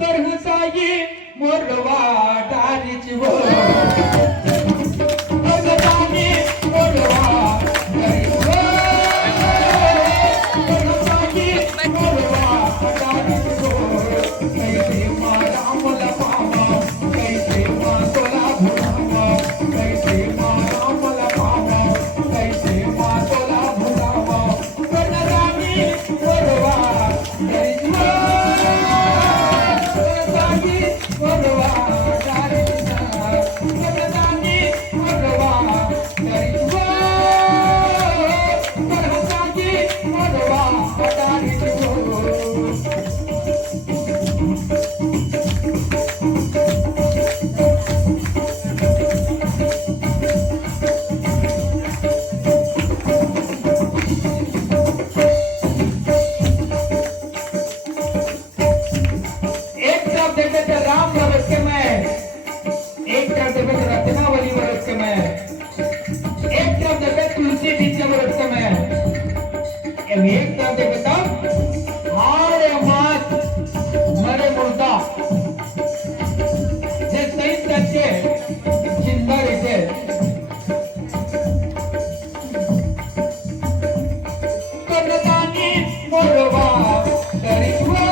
तर हसाई मोरवा दारीची वो भगतानी मोरवा दारीची वो तर हसाई मोरवा दारीची वो कैसे मारा मला पावा कैसे मातोला भुलावा कैसे मारा मला पावा कैसे मातोला भुलावा भगतानी मोरवा दारीची वो राम वर्ष के मैं एक तरफ देखो रत्नावली वर्ष के मैं एक तरफ देखो तुलसी बीज वर्ष के मैं एक तरफ देखो तब हार मात मरे मुर्दा जे सही सच्चे जिंदा रहते कर्णदानी मोरवा दरिवा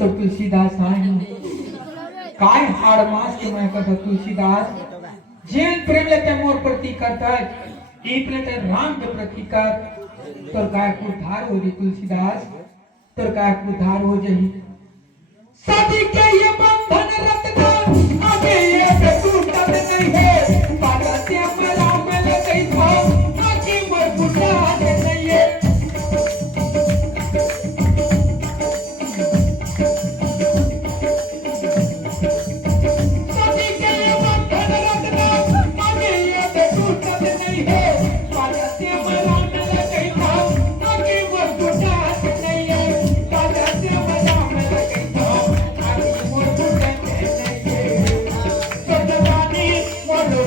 तो तुलसीदास आहे काय हाड मास के मैं कसा तुलसीदास जेन प्रेम लेते मोर प्रति करता इतने ते राम के प्रति कर तो काय उद्धार हो जी तुलसीदास तो काय उद्धार हो जाही सदी के ये बंधन रखना आगे ये टूटता नहीं है पागल से मला मल गई था आगे मर बुढ़ा नहीं है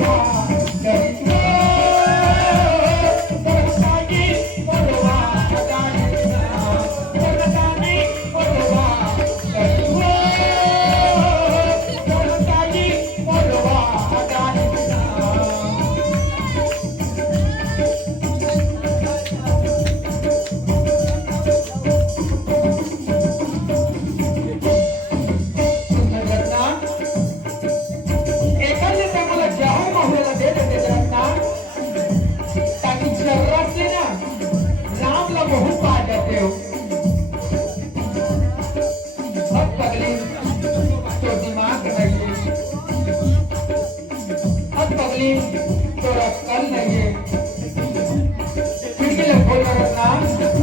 Oh, मत पगली तो कल नहीं है खिड़की खोल रखना